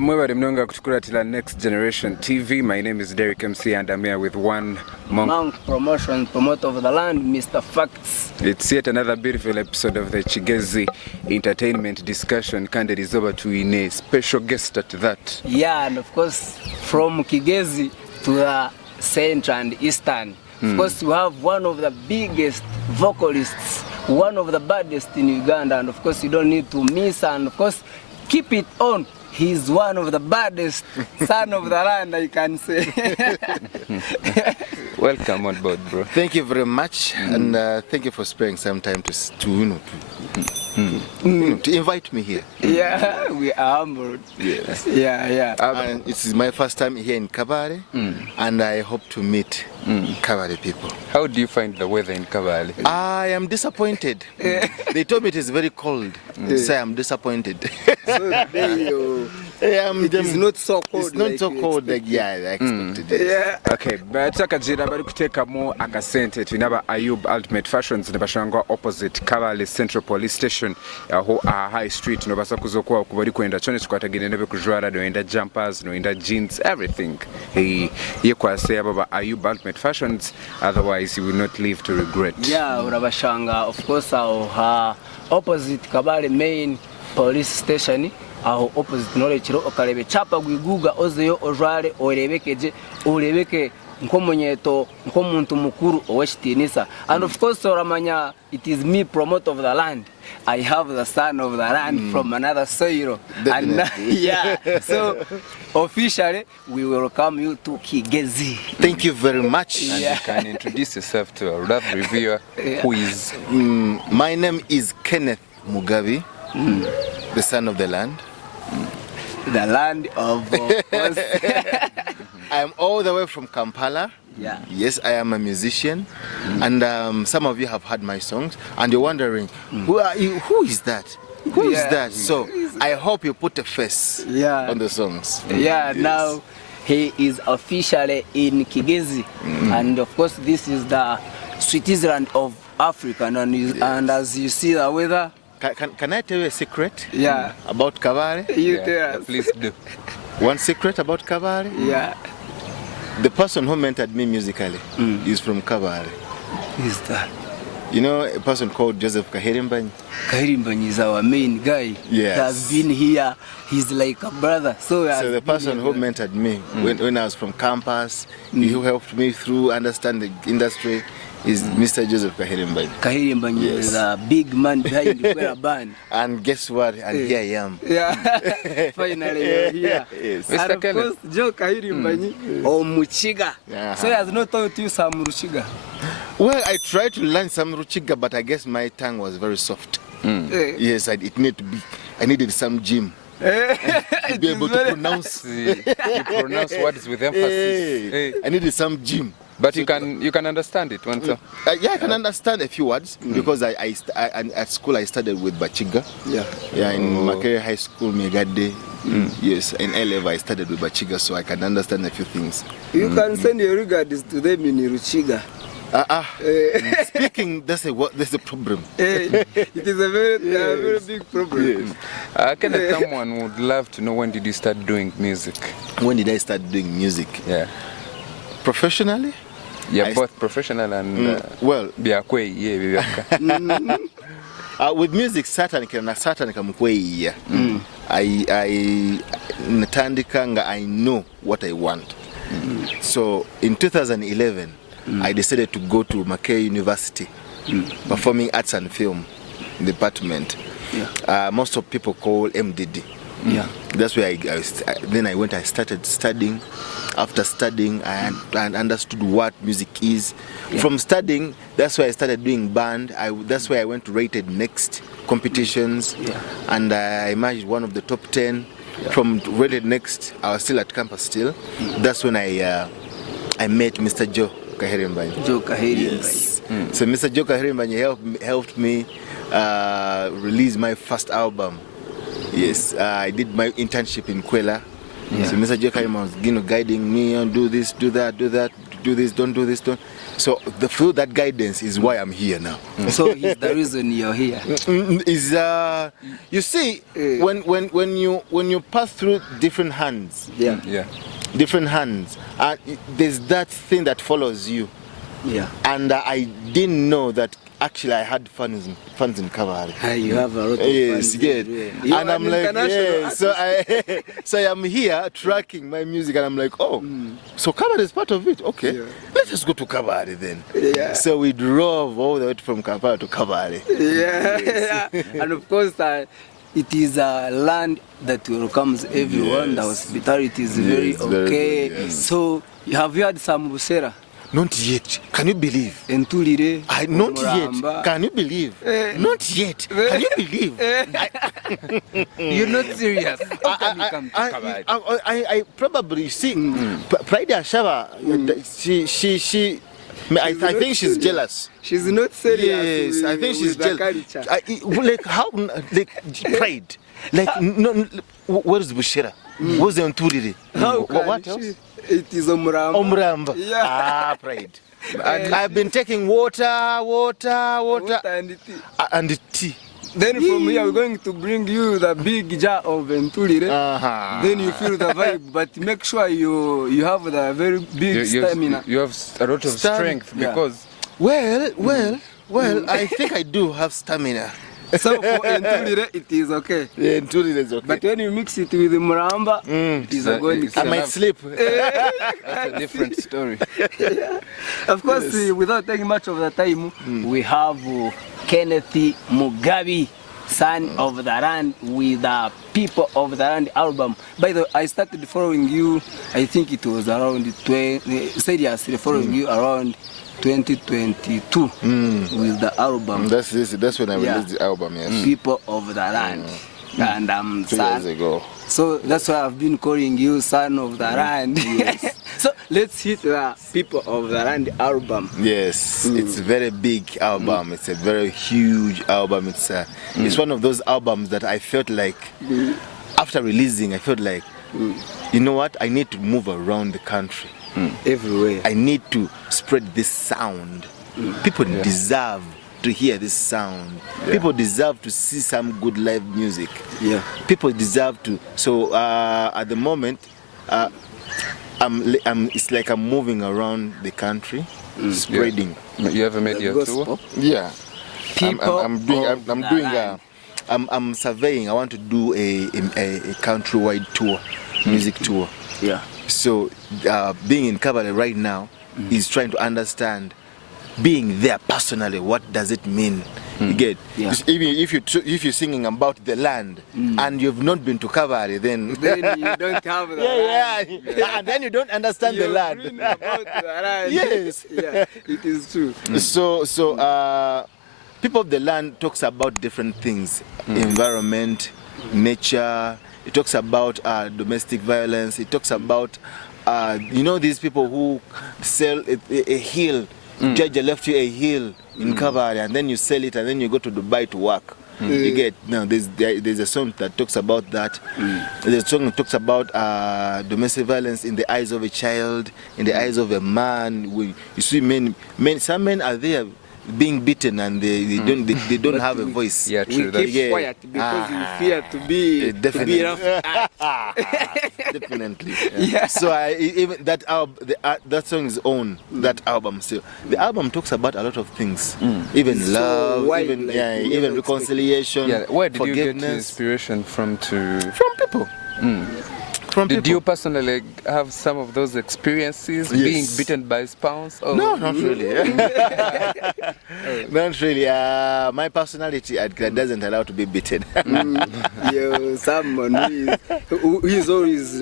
Mwebali mnonga kutukula tila Next Generation TV. My name is Derek MC and I'm here with one monk promotion, promoter of the land, Mr. Facts. It's yet another beautiful episode of the Kigezi Entertainment Discussion. Candid is over to in a special guest at that. Yeah, and of course from Kigezi to the Central and Eastern. Of course, we have one of the biggest vocalists, one of the baddest in Uganda, and of course you don't need to miss, and of course keep it on. He's one of the baddest son of the land, I can say. Welcome on board, bro. Thank you very much, and thank you for sparing some time to invite me here. Yeah, we are humbled. Yes. Yeah. And this is my first time here in Kabale, and I hope to meet Kabale people. How do you find the weather in Kabale? I am disappointed. They told me it is very cold, so I am disappointed. So it is not so cold. It's not so cold like I expected it. Yeah. Okay, but akajira bali kuteka mo akasente twinaba Ayub Ultimate Fashions ne bashangwa opposite Kabale Central Police Station aho High Street no basa kuzokuwa kubali kwenda chone chikwatagine nebe kujwara no enda jumpers no enda jeans everything. Ye kwase baba Ayub Ultimate Fashions, otherwise you will not live to regret. Yeah, urabashanga of course aho opposite Kabale main police station. Aho opposite knowledge ro okarebe chapa gwiguga ozeyo ojware orebekeje urebeke nkomunyeto nkomuntu mukuru oweshitinisa. And of course oramanya it is me promoter of the land. I have the son of the land from another soil. And yeah, so officially we welcome you to Kigezi. Thank you very much. And you can introduce yourself to our lovely viewer who is my name is Keneth Mugabi, the son of the land. The land of us. I am all the way from Kampala. Yeah. Yes, I am a musician, and some of you have heard my songs, and you're wondering, who are you? Who is that? Who is that? So I hope you put a face on the songs. Yeah, yes. Now he is officially in Kigezi, and of course this is the Switzerland of Africa, and as you see the weather. Can I tell you a secret? Yeah. About Kabale? You tell us. Please do. One secret about Kabale? Yeah. The person who mentored me musically is from Kabale. Who is that? You know a person called Joseph Kahiri? Kahiri is our main guy. Yes. He has been here. He's like a brother. So the person who mentored me when I was from campus, who helped me through understand the industry, is Mr. Joseph Kahiri. Kahiri is a big man behind the band. And guess what? And here I am. Yeah. Finally you're here. Yes. And of course, Joe Kahiri or MUKIGA. So he has not taught you some Ruchiga. Well, I tried to learn some Ruchiga, but I guess my tongue was very soft. Yes, I needed some gym. To be able to pronounce. You pronounce words with emphasis. I needed some gym. But you can understand it once. Yeah, I can understand a few words because I at school I studied with Bachiga. Yeah, in Makere High School, Megade. Yes, in A-level I studied with Bachiga, so I can understand a few things. You can send your regards to them in Ruchiga. Speaking, that's a problem. It is a very big problem. Yes. Keneth, someone would love to know, when did you start doing music? When did I start doing music? Yeah. Professionally? Yeah, both professional and well, with music Satan kamukwe. I natandika I know what I want. So in 2011 I decided to go to Makere University, Performing Arts and Film Department. Most of people call MDD. Yeah. That's where I started studying. After studying, I understood what music is. From studying, that's why I started doing band. That's why I went to Rated Next competitions, and I emerged one of the top 10. From Rated Next, I was still at campus still. That's when I met Mr. Joe Kahiri. Joe Kahiri. Yes. So Mr. Joe Kahiri helped me release my first album. Yes, I did my internship in Kwela. So Mr. Joe Kahiri was guiding me on do this, do that, do this, don't do this, don't. So through that guidance is why I'm here now. So he's the reason you're here. Is you see, when you pass through different hands, Yeah. different hands, there's that thing that follows you. Yeah. And I didn't know that actually I had fans in Kahiri. You have a lot of Yes, fans. good. You're And I'm an like, international yeah. So so I'm here tracking my music, and I'm like, oh, so Kahiri is part of it. Okay, let's just go to Kahiri then. Yeah. So we drove all the way from Kampala to Kahiri. Yeah. And of course, it is a land that welcomes everyone. Yes. The hospitality is very very okay. good, yes. So have you had some busera? Not yet. Can you believe? Entulire? Not Omuramba? yet. Can you believe? Not yet. Can you believe? You're not serious. How can you come to Kahiri? I probably see Pride Ashaba. She. I think she's jealous. She's not serious. Yes, I think she's with the jealous. culture. Like how? Like pride. Like no. Where is Bushira? Where's the Nturiri? How can What she? else? It is Omuramba. Omramba. Yeah. Pride. I've been taking water. And tea. And the tea. Then from here we're going to bring you the big jar of Ventulire. Then you feel the vibe, but make sure you have the very big stamina. You have a lot of strength because. Well, I think I do have stamina. So for Ventulire it is okay. Yeah, Ntuli is okay. But when you mix it with Muramba, it is going I might sleep. That's a different story. Of course, without taking much of the time, we have Keneth Mugabi, Son of the Land, with the People of the Land album. By the way, I started following you, I think it was around seriously following you around 2022 with the album. That's when I released the album, yes. People of the Land. And 2 years ago. So that's why I've been calling you Son of the Land. Yes. So let's hit the People of the Land album. Yes, it's a very big album. It's a very huge album. It's one of those albums that I felt like after releasing, I felt like, you know what? I need to move around the country. Everywhere. I need to spread this sound. People deserve to hear this sound. People deserve to see some good live music. Yeah. People deserve to. So at the moment, it's like I'm moving around the country, spreading. You ever made your tour? Yeah. People I'm surveying. I want to do a countrywide tour, music tour. Yeah. So being in Kahiri right now is trying to understand being there personally. What does it mean? You get? Yeah. Even if you're singing about the land and you've not been to Kahiri, then you don't have the land. and then you don't understand the land. About the land. Yes. Yeah, it is true. So people of the land talks about different things: environment, nature. It talks about domestic violence. It talks about these people who sell a hill. Jaja left you a hill in Kahiri, and then you sell it, and then you go to Dubai to work. You get now. There's a song that talks about that. There's a song that talks about domestic violence in the eyes of a child, in the eyes of a man. You see, some men are there being beaten and they don't have a voice. Yeah, true. We keep quiet because we fear to be rough. Definitely. Yeah. So even that album, that song is on that album. So the album talks about a lot of things, even love, even reconciliation. Yeah. Where did you get forgiveness. inspiration from people? From Did people. you personally have some of those experiences, Yes. being beaten by spouse? Or? No, not really. Not really. My personality doesn't allow to be beaten. Someone who is always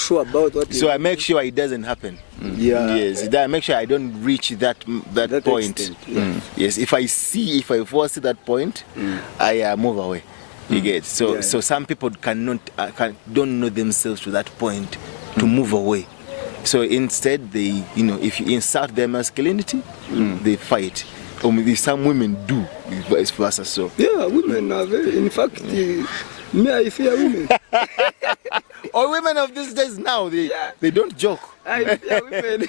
sure about what. So I make sure it doesn't happen. Yeah. Yes. I make sure I don't reach that point. Extent, Yes. If I foresee that point, I move away. You get so some people don't know themselves to that point to move away. So instead, they if you insult their masculinity, they fight. Or maybe some women do vice versa. So Yeah, women are very. In fact, me I fear women. or women of these days now they don't joke. I fear women.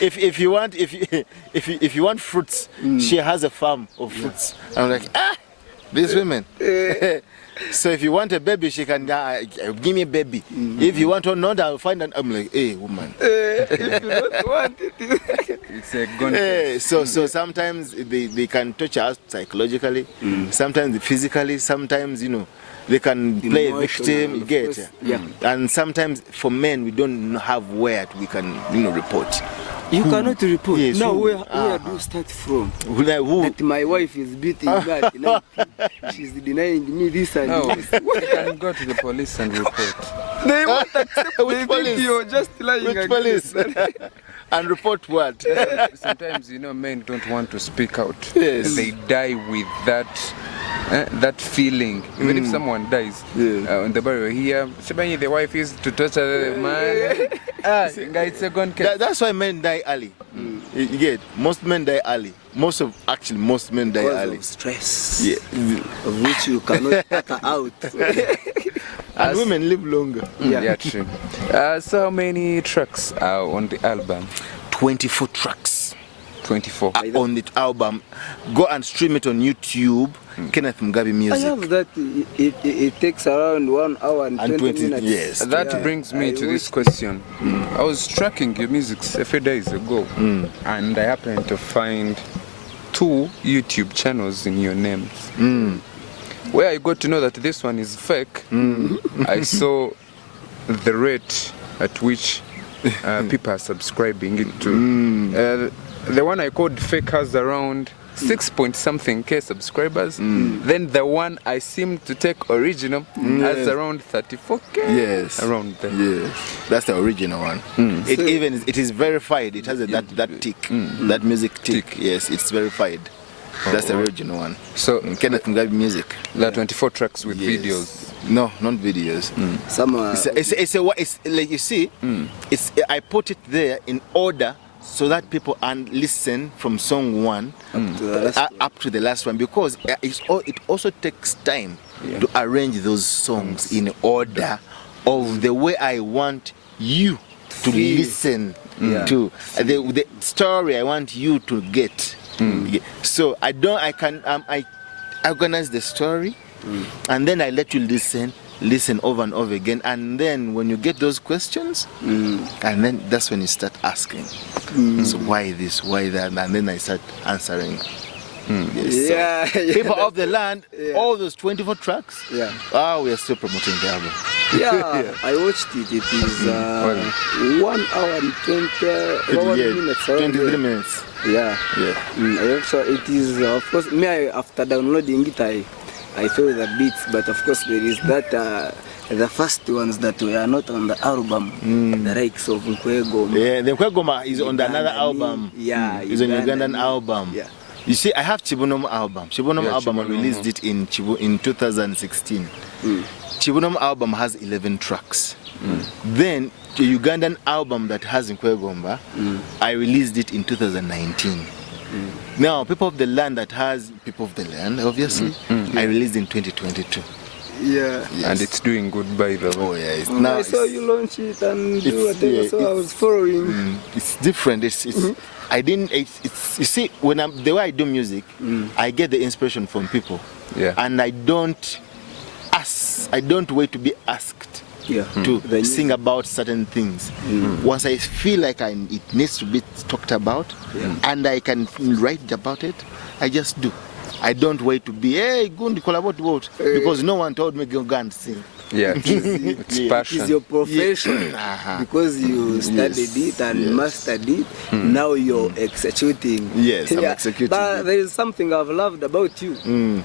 if you want fruits, she has a farm of fruits. I'm like, these women. So if you want a baby, she can give me a baby. If you want or not, I'll find an. I'm like, hey, woman. If you don't want it, It's a gun. So sometimes they can touch us psychologically, sometimes physically, sometimes they can play a victim. You get and sometimes for men we don't have where we can report. you cannot report. Yes, Now, who? where do you start from? Who? That my wife is beating back. She's denying me this and No, this. you can go to the police and report. They won't accept. Which They police? think you're just lying. Which against police? them. And report what? Sometimes men don't want to speak out. Yes. They die with that feeling. Even if someone dies on the burial here, the wife is to torture the man. It's a gun case. That's why men die early. You get most men die early. Most men die Because early. of stress, Yeah. of which you cannot cut out. And women live longer. Yeah, true. So how many tracks are on the album? 24 tracks 24. on the album. Go and stream it on YouTube. Kenneth Mugabi I Music. have that. It takes around 1 hour and 20 minutes. Yes. That brings me to this question. I was tracking your music a few days ago, and I happened to find 2 YouTube channels in your names. Where I got to know that this one is fake, I saw the rate at which people are subscribing into. The one I called fake has around 6-point-something K subscribers. Then the one I seem to take original has around 34K. Yes. Around there. Yes. That's the original one. It is verified. It has that tick, that music tick. Yes, it's verified. That's the original one. So Kenneth Mugabi Music. there are 24 tracks with Yes. videos. No, not videos. Some It's like you see. I put it there in order so that people listen from song 1 up to the last one, because it also takes time to arrange those songs in order of the way I want you to listen to the story I want you to get. So I organize the story, and then I let you listen over and over again, and then when you get those questions, and then that's when you start asking, so why this, why that, and then I start answering. Yes. So people of the land, all those 24 tracks, we are still promoting the album. I watched it. It is 1 hour and 20 minutes. 23 minutes. Also, it is, of course, after downloading it, I feel the beats, but of course there is that the first ones that were not on the album, the likes of Nkwegoma. Yeah, the Nkwegoma is on another album. Yeah, it's on Ugandan album. Yeah. You see, I have Chibunom album. Chibunom album, I released it in 2016. Chibunom album has 11 tracks. Then the Ugandan album that has Nkwegomba, I released it in 2019. Now, People of the Land that has People of the Land, obviously, I released in 2022. Yeah. Yes. And it's doing good, by the way. Oh yeah, Now I saw you launch it and do whatever, so I was following. It's different. I didn't. You see, the way I do music, I get the inspiration from people. Yeah. And I don't ask. I don't wait to be asked to sing about certain things. Once I feel like it needs to be talked about, and I can write about it, I just do. I don't wait to be, hey, go and collaborate what? Because no one told me go and sing. Yeah, it's passion. It is your profession because you studied it and mastered it. Now you're executing. Yes, I'm executing. But there is something I've loved about you.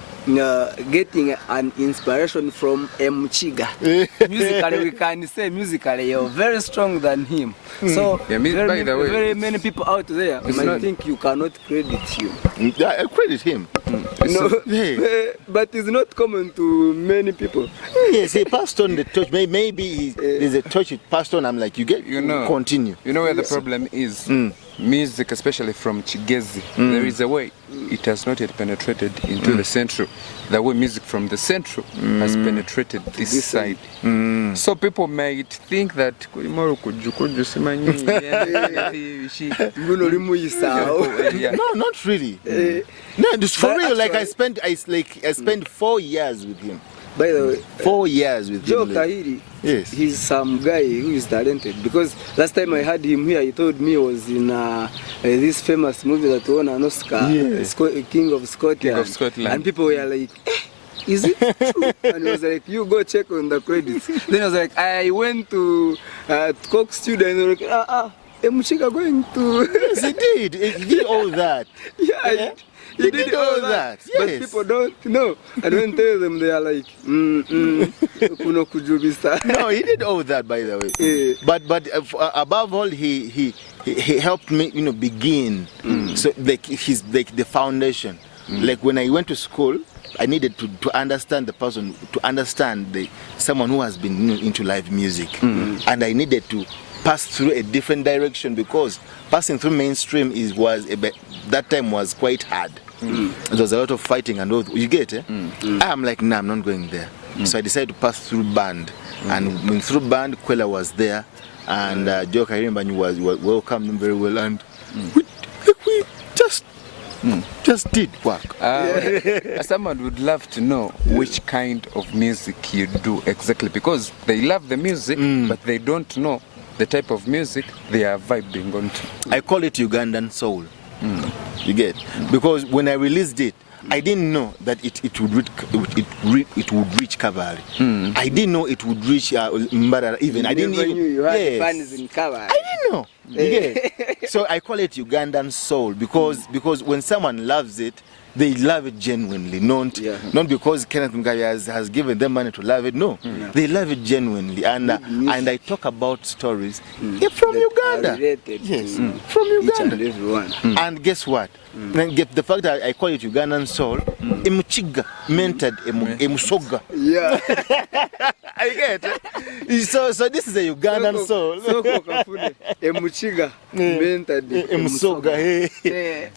Getting an inspiration from MUKIGA. Musically, we can say musically you're very strong than him. So very many people out there might think you cannot credit him. I credit him. But it's not common to many people. Yes, he passed on the torch. Maybe there's a torch he passed on. I'm like, continue. You know where the problem is? Music, especially from Chigezi, there is a way it has not yet penetrated into the central. The way music from the central has penetrated this side. So people might think that No, not really. No, just for real. Like I spent 4 years with him. By the way, 4 years with Joe him. Kahiri, Yes. he's some guy who is talented, because last time I had him here, he told me he was in this famous movie that won an Oscar, Yes. King of Scotland. King of Scotland. And people were like, is it true? And he was like, you go check on the credits. Then I was like, I went to Coke Studio and they were like, MUKIGA going to... Yes, he did. He did all that. Yeah, he did all that. But Yes. people don't know. And when I tell them, they are like, kuno kujubisa. No, he did all that, by the way. Yeah. But above all, he helped me, begin. So like he's like the foundation. Like when I went to school, I needed to understand the person, to understand someone who has been into live music, and I needed to pass through a different direction, because passing through mainstream that time was quite hard. There was a lot of fighting and all. You get it? I'm like, nah, I'm not going there. So I decided to pass through band, and through band, Kwela was there, and Joe Kahiri was welcomed them very well, and we just did work. Someone would love to know which kind of music you do exactly, because they love the music, but they don't know the type of music they are vibing onto. I call it Ugandan soul. You get? Because when I released it, I didn't know that it would reach Kahiri. I didn't know it would reach Mbarara even. I didn't even. You had fans in Kahiri. I didn't know. You get? So I call it Ugandan soul, because when someone loves it, they love it genuinely, not because Keneth Mugabi has given them money to love it. No, they love it genuinely, and I talk about stories from Uganda. Yes, from Uganda. Each and everyone. And guess what? The fact that I call it Ugandan soul, MUKIGA mentored MUSOGA. Yeah. I get it. So this is a Ugandan soul. MUKIGA mentored MUSOGA.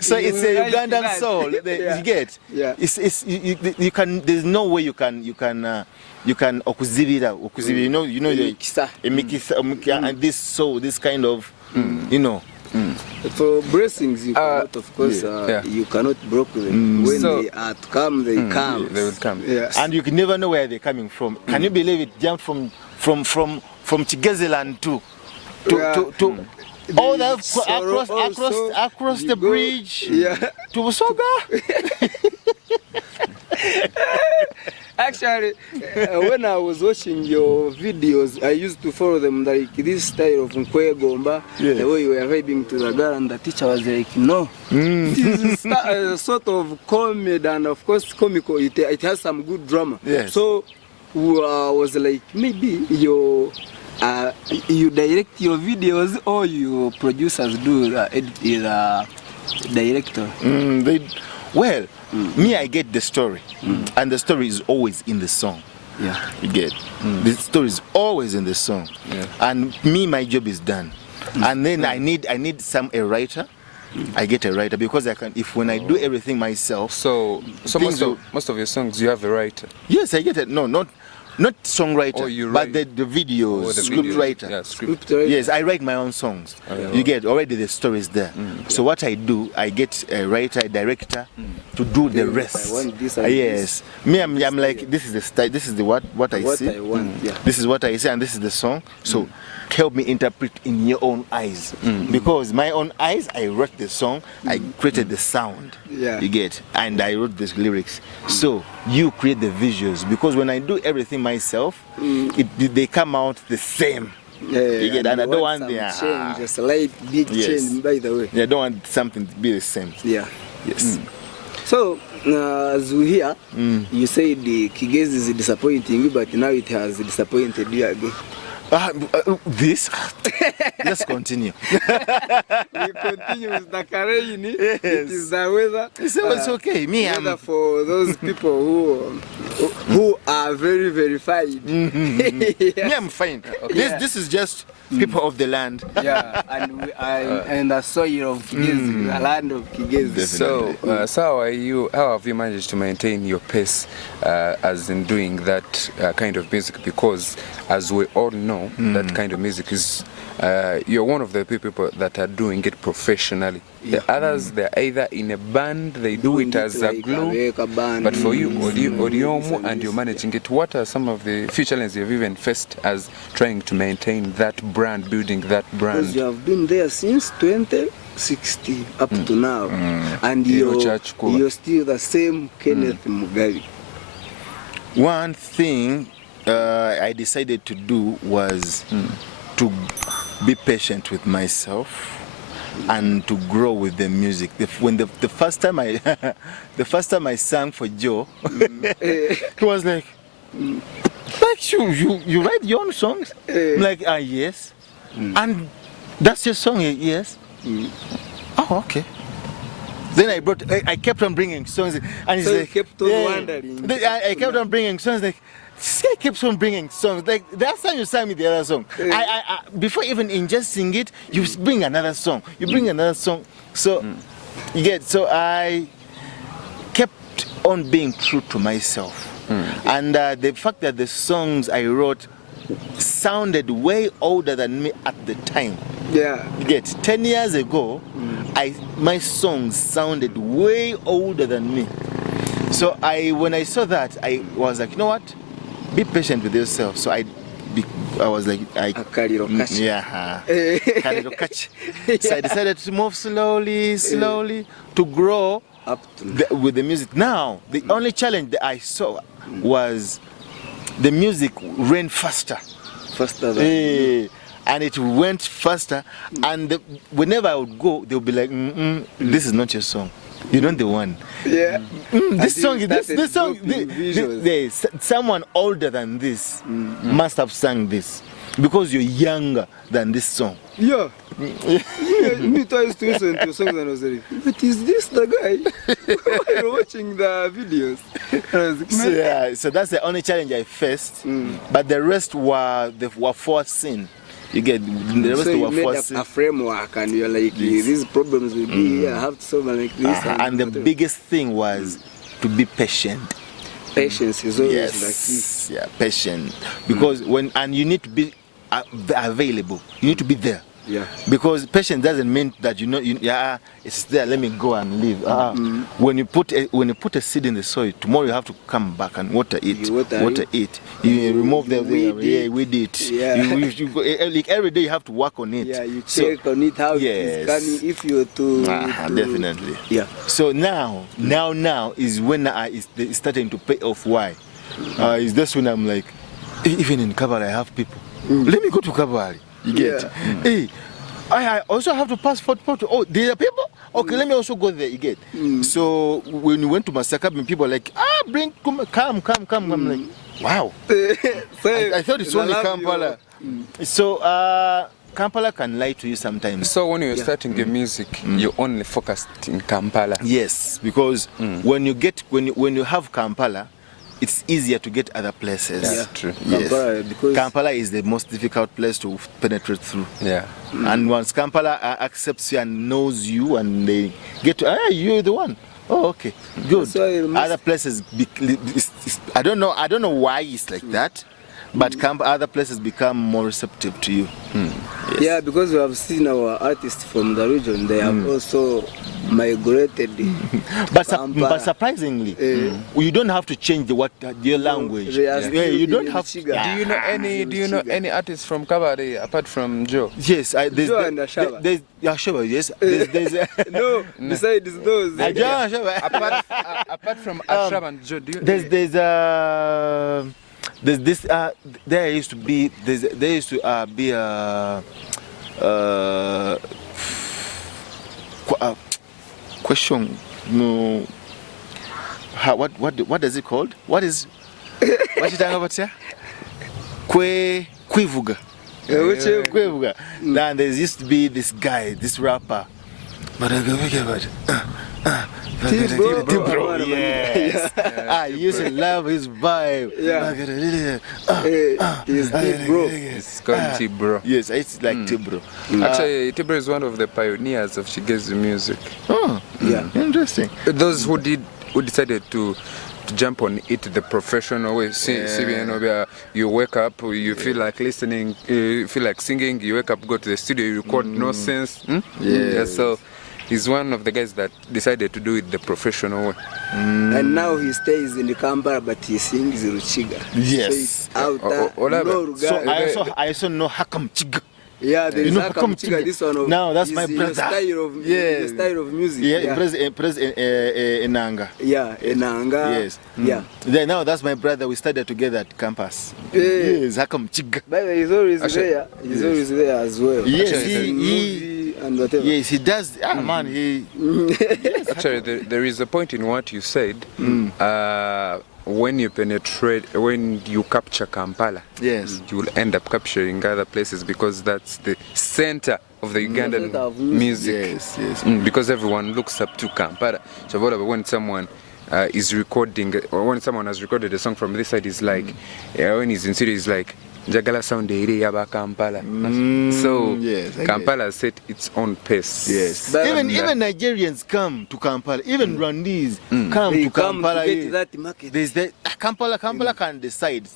So it's a Ugandan soul. You get? Yeah. You can. There's no way you can okuzibira. You know the mikisa and this soul, this kind of For blessings, you cannot, of course, you cannot block them. When they are to come, they come. They will come. Yes. And you can never know where they're coming from. Can you believe it? Jumped from Chigezeland to all that across the bridge to Musoga. Actually, when I was watching your videos, I used to follow them like this style of Nkwegomba, the way you were vibing to the girl, and the teacher was like, no, this is a sort of comedy, and of course comical, it has some good drama. Yes. So I was like, maybe you direct your videos, or your producers do the director? Me, I get the story, and the story is always in the song. Yeah, you get. The story is always in the song, and me, my job is done. And then I need a writer. I get a writer, because I can. When I do everything myself. So most of your songs you have a writer. Yes, I get it. No, not songwriter, but the videos, script writer. Yeah, script writer. Yes, I write my own songs. You get, already the story is there. So what I do, I get a writer, a director to do the rest. I want this, Yes, me, I'm like, this is the style, this is the what I see. I want. This is what I see, and this is the song. So help me interpret in your own eyes, because my own eyes, I wrote the song, I created the sound. You get, and I wrote the lyrics. So you create the visuals, because when I do everything myself, they come out the same. You get, and I don't want change, a slight big change, by the way. I don't want something to be the same. Yeah. Yes. So, as we hear, you say the Kigezi is disappointing you, but now it has disappointed you again. This? Let's continue. We continue with the Kahiri. It is the weather. So it's okay. Me, weather I'm... for those people who are very verified. Me, I'm fine. This is just people of the land. Yeah, and the soil of Kigezi, the land of Kigezi. So, how have you managed to maintain your pace as in doing that kind of music? Because, as we all know, that kind of music is, you're one of the people that are doing it professionally. The others, they're either in a band, they do it as a group. But for you, Odiomo, and you're managing it, what are some of the few challenges you've even faced as trying to maintain that brand, building that brand? Because you have been there since 2016 up to now, and you're still the same Keneth Mugabi. One thing I decided to do was to be patient with myself and to grow with the music. When the first time I the first time I sang for Joe, it was like you write your own songs? I'm like, yes. And that's your song? Yes. Oh, okay. Then I kept on bringing songs, and So you kept on wondering. I kept on bringing songs like. This guy keeps on bringing songs. Like last time you sang me the other song, I before even in just sing it, you bring another song. You bring another song. So you get. So I kept on being true to myself, and the fact that the songs I wrote sounded way older than me at the time. Yeah. You get 10 years ago, my songs sounded way older than me. So when I saw that, I was like, you know what? Be patient with yourself. So I was like, yeah, So I decided to move slowly to grow Up with the music. Now, the only challenge that I saw was the music ran faster. Faster than and it went faster. And whenever I would go, they would be like, this is not your song. You're not the one. Yeah. This song, someone older than this must have sung this because you're younger than this song. Yeah. Me too, I used to listen to songs and I was like, but is this the guy? While watching the videos. So that's the only challenge I faced. But the rest were foreseen. You get the rest So you were made foreseen. a framework and you're like, these problems will be here, I have to solve them like this. And the biggest thing was to be patient. Patience is always the key. Yeah, patient. Because and you need to be available. You need to be there. Yeah. Because patience doesn't mean that it's there. Let me go and leave. When you put a seed in the soil, tomorrow you have to come back and water it. Water it. You remove the weed it. Yeah. You go, like every day you have to work on it. Yeah, you check on it how it is coming. If you're to definitely. Yeah. So now is when it's starting to pay off. Why? Is this when I'm like, even in Kabbalah I have people. Let me go to Kabbalah. You get? Hey, I also have to pass 40. Oh, there are people? Okay, let me also go there. You get? So when you went to Masaka, people were like, come. I'm like, wow. I thought it's only Kampala. So Kampala can lie to you sometimes. So when you're starting your music, you only focused in Kampala? Yes, because when you have Kampala, it's easier to get other places. Yeah, true. Yes. Because Kampala is the most difficult place to penetrate through. Yeah. And once Kampala accepts you and knows you, and they get to, you're the one. Oh, okay, good. Other places, I don't know why it's like that, but other places become more receptive to you. Yes. Yeah, because we have seen our artists from the region, they have also migrated. But surprisingly, you don't have to change your language. You don't have to. Do you know any artists from Kahiri apart from Joe? Yes, Joe and Ashaba. There's Ashaba, yes. There's no, besides those. Apart from Ashaba and Joe, there's this. There used to be question. No. What is it called? What you talking about here? Kwivuga. Kwebuga. Then there used to be this guy, this rapper. But Tibro, yes. I used to love his vibe. He's Tibro. It's called Tibro. Yes, it's like Tibro. Actually, Tibro is one of the pioneers of Shigezu music. Oh, Yeah. interesting. Those who decided to jump on it the professional way. You wake up, you feel like listening, you feel like singing, you wake up, go to the studio, you record nonsense. Yeah, so he's one of the guys that decided to do it the professional way. And now he stays in the Kampala, but he sings Ruchiga. Yes. So it's out there. So I also know Hakam Chiga. Yeah, there is Hakam Chiga. This one of now that's my brother. The style of music. Yeah, President Enanga. Yeah, Enanga. Yes. Yeah. Then now that's my brother. We studied together at campus. Yes, Hakam Chiga. By the way, he's always there. He's always there as well. Yes, he and whatever. Yes, he does. Man, he. Yes. Actually, there is a point in what you said. When you capture Kampala, yes, you will end up capturing other places because that's the center of the Ugandan music. Yes, yes. Because everyone looks up to Kampala. So when someone is recording, or when someone has recorded a song from this side, is like, when he's in studio, he's like, Jagala sound yaba Kampala. So yes, Kampala set its own pace. Yes. Even Nigerians come to Kampala. Even Rwandese come to Kampala. To get that market. There's the Kampala can decide.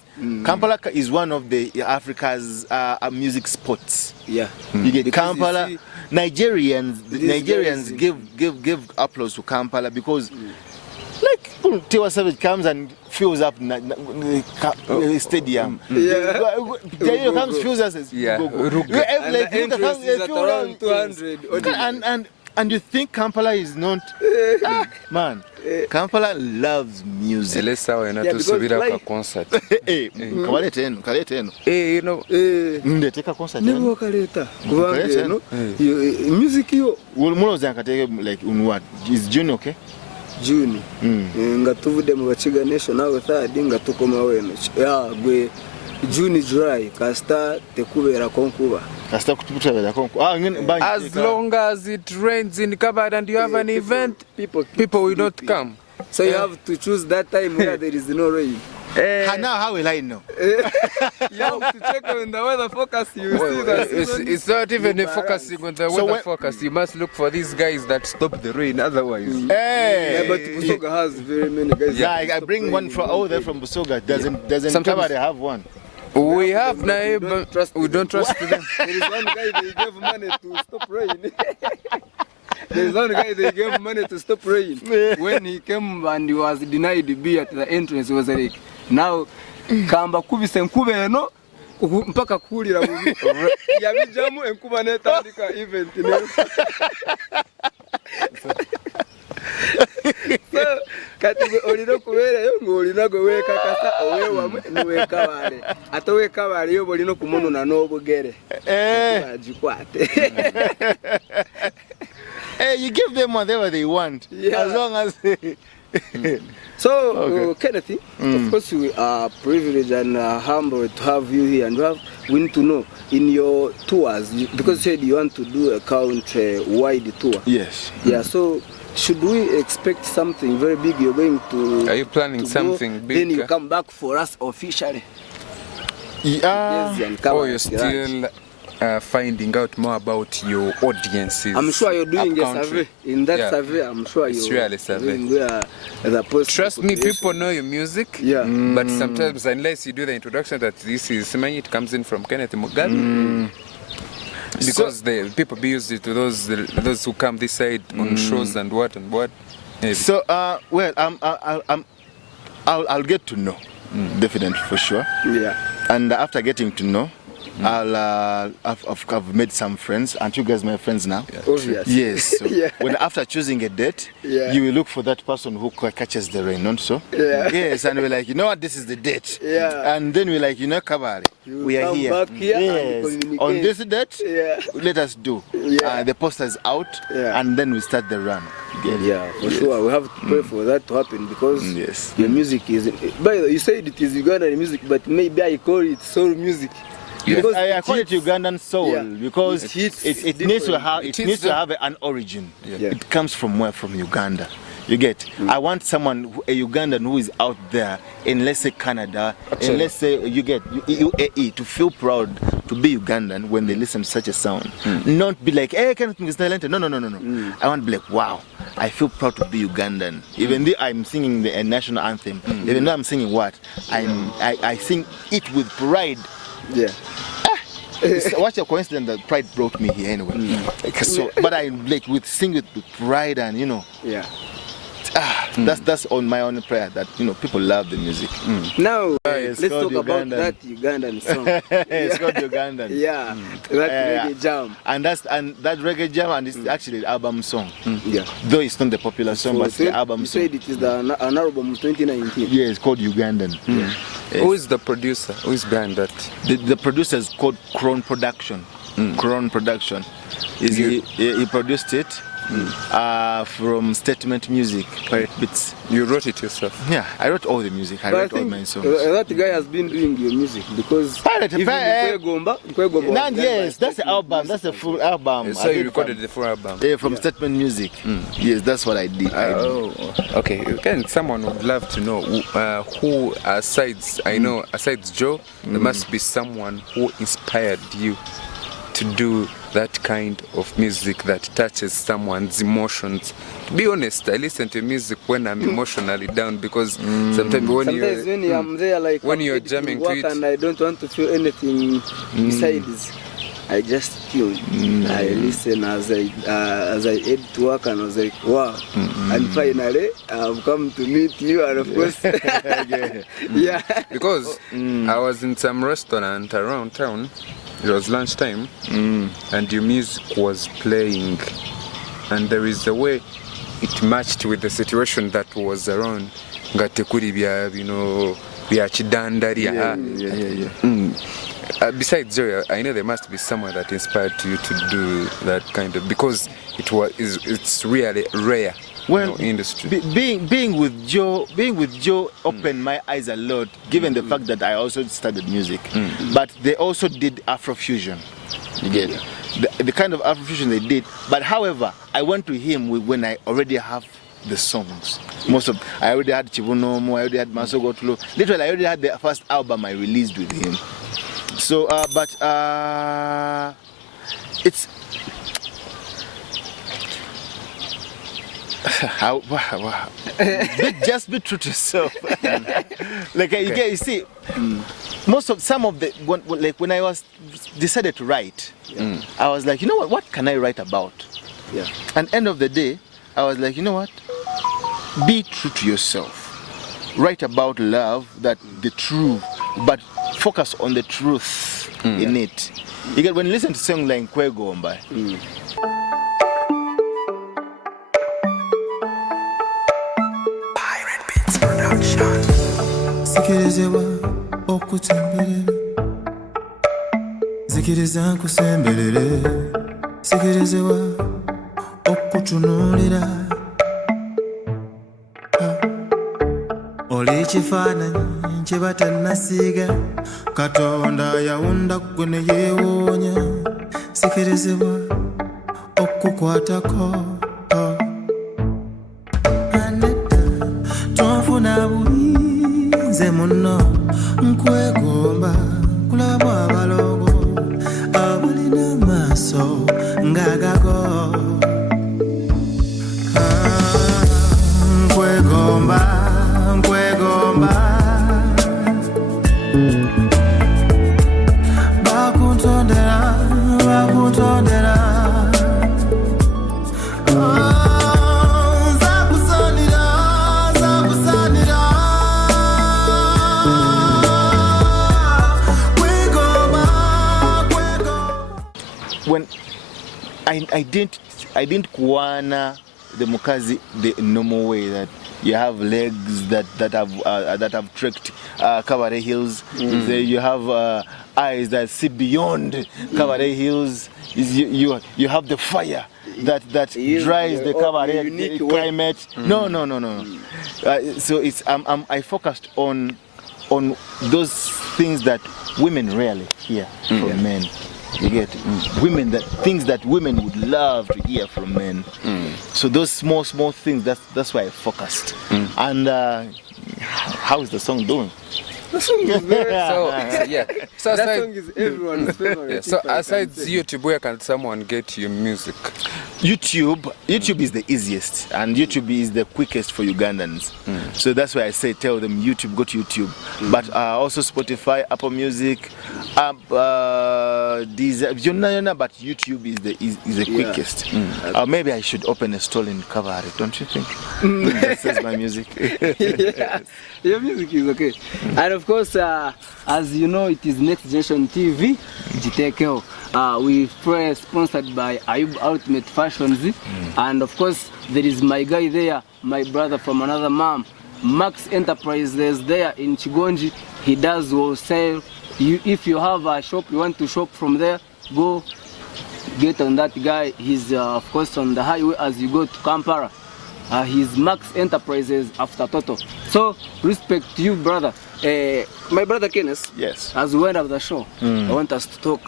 Kampala is one of the Africa's music spots. Yeah. You get Because Kampala. you see, Nigerians give applause to Kampala because like Tiwa Savage comes and fills up the stadium. Yeah. Comes, fills us. Yeah. Around 200. And you think Kampala is not? Man, Kampala loves music. Concert. You know. Ndeteka concert. Never kaleta. Kubanga no. Music yo. Muloza nkateke like on what? Is June okay? June. Nga tuvude mu bakiga national third nga tukoma weno. Ya gwe June July kasta tekubera konkuba. Kasta kutubera konkuba. As long as it rains in Kabad and you have an event, people will not come. So you have to choose that time where there is no rain. Now how will I know? You have to check on the weather forecast. You see that it's not even focusing on the weather forecast. You must look for these guys that stop the rain. Otherwise, yeah, but Musoga has very many guys. Yeah, I bring one from over there from Musoga. Doesn't Kabade have one? We have Naib, but we don't trust them. There is one guy they gave money to stop rain. There is one guy they gave money to stop rain. When he came and he was denied the beer at the entrance, he was like, now kamba kubise nkube eno mpaka kulira mubi. Yabijamu enkuba netandika event ne. So kati olino kubera yo ngolina go weka kasa owewamwe niweka bale atoweka bale yo bolino kumununa n'obugere ajikwate. Hey, you give them whatever they want, as long as they... So, Keneth, of course we are privileged and humbled to have you here, and we need to know in your tours, because you said you want to do a country-wide tour. Yes. Yeah, so should we expect something very big? You're going to... Are you planning something big? Then you come back for us officially. Yeah. Or you're still finding out more about your audiences? I'm sure you're doing a survey. In that survey, I'm sure you're really survey. Trust me, people know your music. Yeah. But sometimes, unless you do the introduction that this is Semani, it comes in from Keneth Mugabi. Because the people be used to those who come this side on shows and what. Maybe. So, well, I'll get to know, definitely for sure. Yeah. And after getting to know, I've made some friends. Aren't you guys my friends now? Yeah. Obvious. Yes. So Yeah. when after choosing a date, you will look for that person who catches the rain, not so? Yeah. Yes, and we're like, you know what, this is the date. Yeah. And then we're like, you know, Kabale, we are come here. back here and Yes. communicate. On this date, Yeah. let us do. Yeah. The poster is out, and then we start the run. Yeah, for sure. We have to pray for that to happen because Yes. your music is. By the way, you said it is Ugandan music, but maybe I call it soul music. Because I call it Ugandan soul because it needs to have an origin. It comes from where? From Uganda. You get? I want someone, a Ugandan who is out there in, let's say, Canada, and let's say you get UAE, to feel proud to be Ugandan when they listen to such a sound. Not be like, hey, Keneth is talented. No. I want to be like, wow, I feel proud to be Ugandan. Even though I'm singing the national anthem, even though I'm singing what, I sing it with pride. Yeah. What's your coincidence that pride brought me here anyway? So, but I like sing it with pride and Yeah. That's on my own prayer that people love the music. Now let's talk about that Ugandan song. It's called Ugandan. Yeah, that reggae jam. And that reggae jam, and it's actually an album song. Yeah, though it's not the popular song, but it's the album song. You said it is an album 2019. Yeah, it's called Ugandan. Yes. Who is the producer? Who is behind that? The producer is called Crown Production. Crown Production. He produced it. From Statement Music, Pirate Beats. You wrote it yourself? Yeah, I wrote all the music. I wrote all my songs. That guy has been doing your music because yes, that's the album. That's the full album. So you recorded the full album? Yeah, from Statement Music. Yes, that's what I did. Okay. Again, someone would love to know who aside Joe, there must be someone who inspired you to do that kind of music that touches someone's emotions. To be honest, I listen to music when I'm emotionally down because sometimes when I'm there, like when you're jamming to it, and I don't want to feel anything besides, I just tune. I listen as I head to work, and I was like, wow. And finally, I've come to meet you, and of course, yeah. Because I was in some restaurant around town. It was lunchtime, and your music was playing, and there is a way it matched with the situation that was around. Besides Joy, I know there must be someone that inspired you to do that kind of, because it's really rare. Well, industry. Being with Joe opened my eyes a lot, given the fact that I also studied music. But they also did Afrofusion. You get the kind of Afrofusion they did. But however, I went to him when I already have the songs. I already had Chibunomo, I already had MUSOGA. Literally, I already had the first album I released with him. So, it's. Just be true to yourself. You see, when I was decided to write, I was like, you know what can I write about? Yeah. And end of the day, I was like, you know what? Be true to yourself. Write about love, the truth, but focus on the truth in it. You get when you listen to songs like Kwegomba. Sikirizewa okutembelera, zikiriza nkusembelere, sikirizewa okutunuulira, oli ekifaananyi kye batannasiiga, Katonda yawunda ggwe ne yeewoonya, sikirizibwa okukwatako, anedda tonfuna bubi, nze munno nkwegomba kulaba abalogo abalina amaaso ng'agago, nkwegomba bakuntondera zakusanira kwegomba. When I didn't kuana the mukazi the normal way that you have legs that have trekked Kahiri hills. You have eyes that see beyond Kahiri hills. You have the fire that drives the Kahiri climate. No. So it's I focused on on those things that women rarely hear from men. You get women, that things that women would love to hear from men. So those small things, that's why I focused. And how is the song doing? The song is very So that aside, song is everyone's favorite. so if I aside can say. YouTube, where can someone get your music? YouTube is the easiest, and YouTube is the quickest for Ugandans. So that's why I say tell them YouTube, go to YouTube. But also Spotify, Apple Music, Deezer, but YouTube is the quickest. Maybe I should open a stall in Kahiri, don't you think? That says my music. Yeah, your music is okay. And of course, as you know, it is Next Generation TV, GTKO. We pray sponsored by Ayub Ultimate Fashions. And of course, there is my guy there, my brother from another mom, Max Enterprises there in Chigonji. He does wholesale. If you have a shop, you want to shop from there, go get on that guy. He's of course on the highway as you go to Kampala. He's Max Enterprises after Toto. So respect to you, brother. My brother Keneth. Yes. As we end of the show, I want us to talk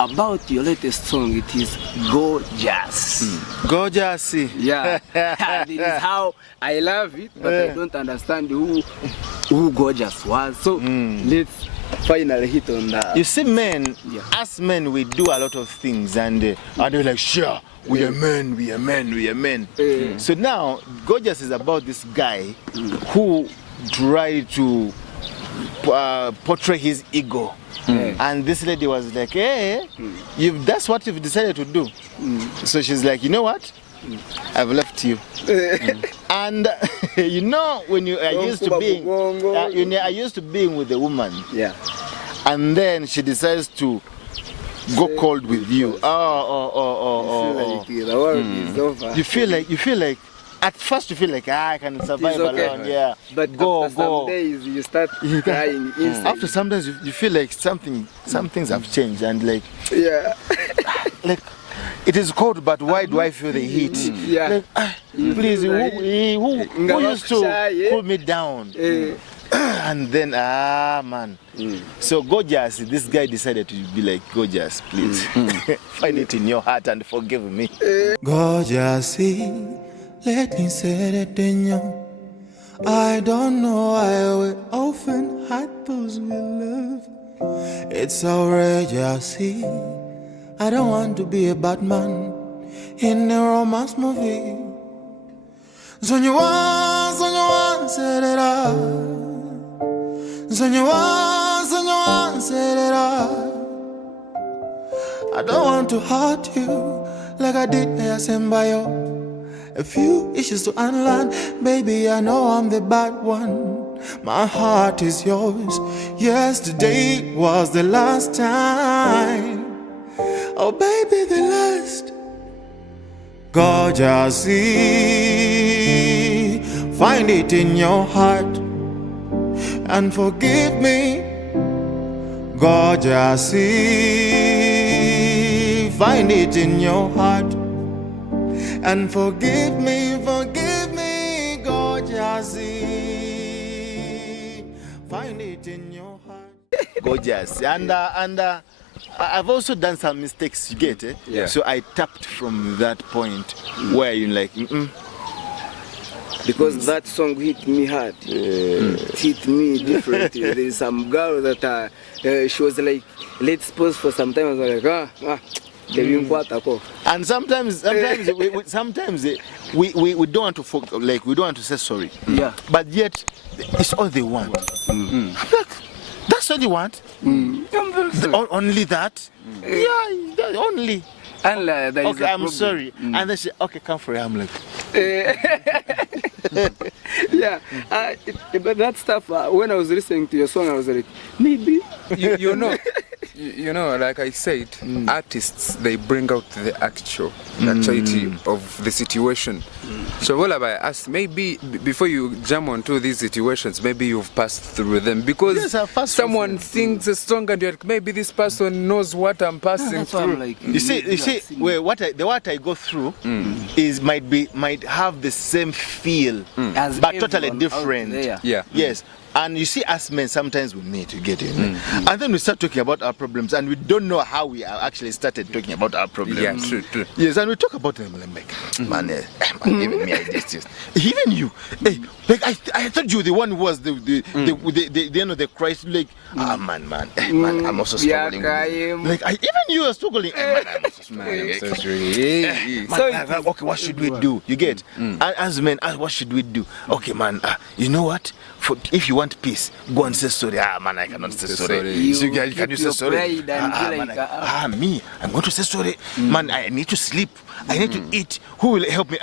about your latest song. It is Gorgeous. Gorgeous. Yeah. This is how I love it, but I don't understand who Gorgeous was. So let's finally hit on that. You see, men, us men, we do a lot of things, and they're like, sure, we are men, we are men, we are men. So now, Gorgeous is about this guy who tried to portray his ego. And this lady was like, hey, that's what you've decided to do. So she's like, you know what? I've left you. And you know, when you are used to being, I used to being with a woman. Yeah. And then she decides to go cold with you. The world is over. You feel like at first you feel like I can survive okay. alone, yeah. But go. after some days you start crying inside. After sometimes you feel like some things have changed, and like like it is cold, but why do I feel the heat? Yeah. Like, please, who used to cool me down? And then man. So Gorgeous, this guy decided to be like, Gorgeous, please find it in your heart and forgive me. Gorgeous, let me say that in you. I don't know why we often had those we love. It's outrageous. I don't want to be a bad man in a romance movie. So you want, say that So you want, say that I don't want to hurt you like I did Sembayo. A few issues to unlearn, baby, I know I'm the bad one. My heart is yours. Yesterday was the last time. Oh, baby, the last. Gorgeous, find it in your heart and forgive me. Gorgeous, find it in your heart and forgive me, Gorgeous. Find it in your heart. Gorgeous. And I've also done some mistakes, you get it? Yeah. So I tapped from that point where you're like, Because that song hit me hard. It hit me differently. There's some girl that she was like, let's pause for some time. I was like, and sometimes we don't want to we don't want to say sorry. Yeah. But yet it's all they want. I'm like, that's all you want? Only that? Yeah, only. And there is okay, I'm sorry. And they say, okay, come for it. I'm like, yeah. But that stuff, when I was listening to your song, I was like, maybe. You know, like I said, artists, they bring out the actuality of the situation. So what about us? Maybe before you jump onto these situations, maybe you've passed through them. Because someone sings a song and you're like, maybe this person knows what I'm passing through. Like, you see, what I go through is might have the same feel, as but totally different. Yeah. Yes. And you see, us men sometimes we meet, you get it, and then we start talking about our problems, and we don't know how we actually started talking about our problems. Yeah, true. Yes, and we talk about them. I'm like, man, even me, I just even you. Hey, like I thought you were the one who was the end of the Christ. Like, man, I'm also struggling. Like, even you are struggling. Man, I'm also struggling. Okay, what should we do? You get? As men, what should we do? Okay, man, you know what? If you want peace, go and say sorry. Man, I cannot say sorry. So can you say sorry? Me, I'm going to say sorry. Man, I need to sleep. I need to eat. Who will help me?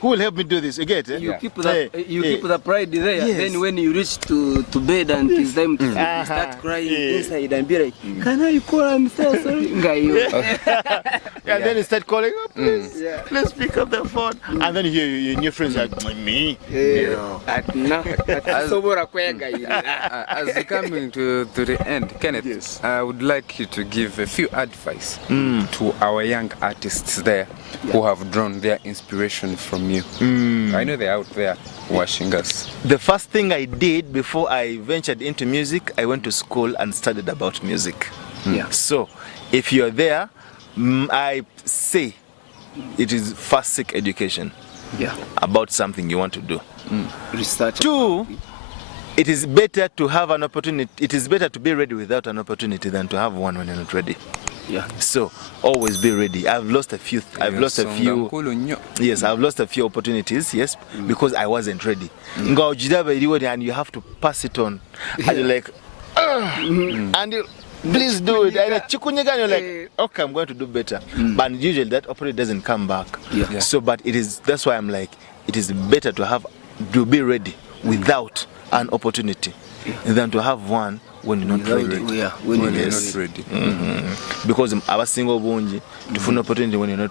Who will help me do this? You get? You keep the pride there. Yes. Then when you reach to bed and it's time to start crying inside and be like, can I call and say sorry? And then you start calling up, please. Let's pick up the phone. And then your new friends are like, me. As we're coming to the end, Kenneth, I would like you to give a few advice to our young artists there who have drawn their inspiration from you. I know they're out there watching us. The first thing I did before I ventured into music, I went to school and studied about music. So if you're there, I say it is first seek education about something you want to do. Research. 2, it is better to have an opportunity. It is better to be ready without an opportunity than to have one when you're not ready. So always be ready. I've lost a few. Yes, I've lost a few opportunities. Yes, because I wasn't ready. And you have to pass it on. And you're like, and please do it. And you're like, okay, I'm going to do better. But usually that opportunity doesn't come back. So, but it is. That's why I'm like, it is better to be ready without an opportunity than to have one when you're not ready. When you're not ready. Because our single bunji to find opportunity when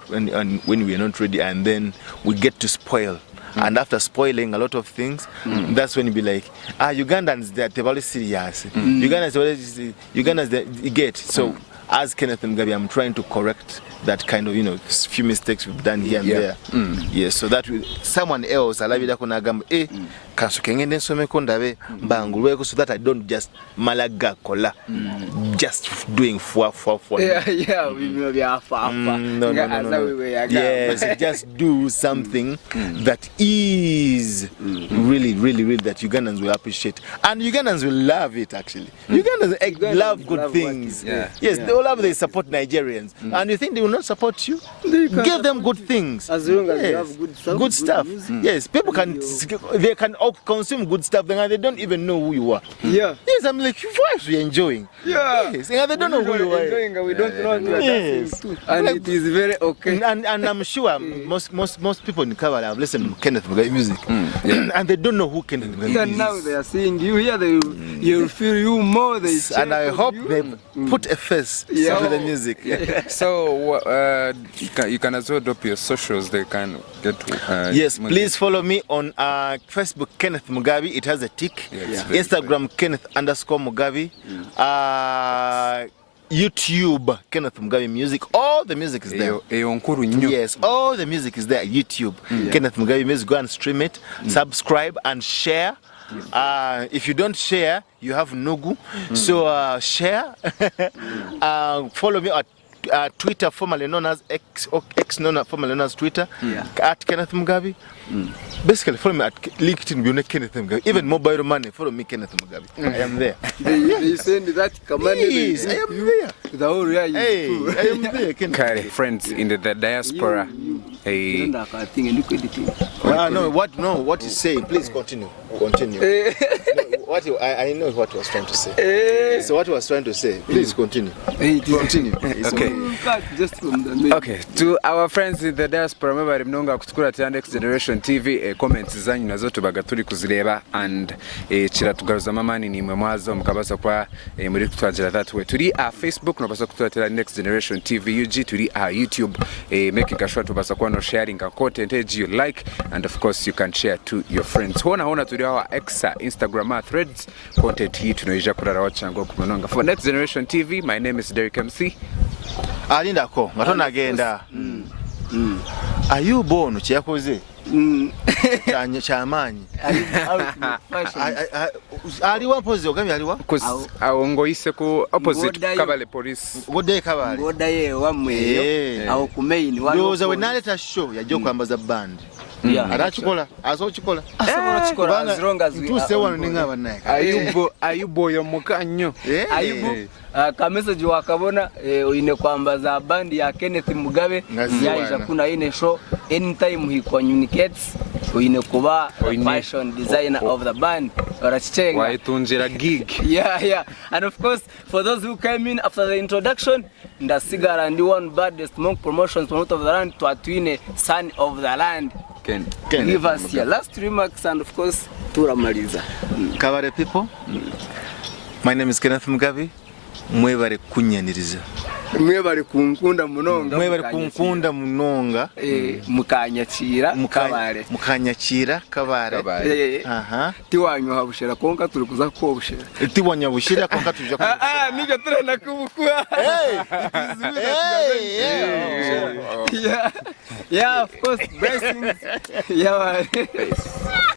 we are not ready, and then we get to spoil. And after spoiling a lot of things, that's when you be like, Ugandans, they're very serious. Ugandans, they get. So as Keneth Mugabi, I'm trying to correct that kind of, few mistakes we've done here and there. Yes, so that someone else, so that I don't just malaga kola, just doing fwa. No. Yes, just do something that is really that Ugandans will appreciate. And Ugandans will love it, actually. Ugandans love good things. Yes, they all love, they support Nigerians. And you think they will not support you? Give them good things. As long as you have good stuff. Yes, people can consume good stuff, then they don't even know who you are. Yes, I'm like, why are you enjoying? Yes, they don't know who you are. Enjoying, we don't know what yes. And like, it is very okay. And I'm sure most people in Kahiri have listened to Keneth Mugabi music, and they don't know who Keneth Mugabi is. And now they are seeing you here, you'll feel you more. And I hope they put a face to the music. So you can as well drop your socials. They can get to. Yes, please follow me on Facebook, Keneth Mugabi. It has a tick. Instagram, Keneth_Mugabi. YouTube, Keneth Mugabi Music. All the music is there. Yes, all the music is there. YouTube, Keneth Mugabi Music. Go and stream it, subscribe and share. If you don't share, you have Nugu. So share. Follow me at Twitter, formerly known as formerly known as Twitter, at Keneth Mugabi. Basically, follow me at LinkedIn, Keneth Mugabi. Even mobile money, follow me, Keneth Mugabi. I am there. They send that command. Yes, I am there. The whole reality. I am there. Kahiri, friends in the diaspora. What he's saying, please continue. I know what he was trying to say. So what he was trying to say, please continue. Continue. Okay, to our friends in the diaspora, remember mnonga kutukura tia Next Generation TV comments zanyu nazo tubaga tuli kuzireba and kiratugaruza mamani ni mwemwazo mukabasa kwa muri kutwagira that way. Turi Facebook nobasa kutwatira Next Generation TV UG, turi YouTube making sure tubasa kwa no sharing content you like, and of course you can share to your friends. Hona turi our X Instagram threads content hii tunaija kurara wachango kumononga. For Next Generation TV, my name is Derek MC. Alinda ko ngatona agenda. Ayubo no kyakoze Chamanyi. Fashion. Aliwa mpozi ogambye aliwa? Awo ngoyise ku opposite Kabale police. Godde Kabale. Ngodaye wamwe awo ku main wali. Doza we naleta show yajja kwambaza band. Atachikola, azochikola. Asobola chikola as long as we tuse wano ninga banaye. Ayubo yo mukanyo. Ayubu ka message wakabona ine kwambaza band ya Keneth Mugabe yaje kuna ine show anytime he communicates ine kuba fashion designer of the band orachichenga waitunjira gig. Yeah, and of course for those who came in after the introduction ndasigara and one baddest monk promotions promoter of the land to atwine son of the land. Give us your last remarks and of course turamaliza. Kabale people, my name is Keneth Mugabi. Mwebale kunyaniriza. Mwebale kunkunda munonga. Mwebale kunkunda munonga. Mukanyakira Kabale. Mukanyakira Kabale. Aha. Tiwanyu habushera konka turi kuza ko bushera. Tiwanyu bushera konka tuje ko. Niga turenda kubukwa. Yeah, of course, blessings. Yeah.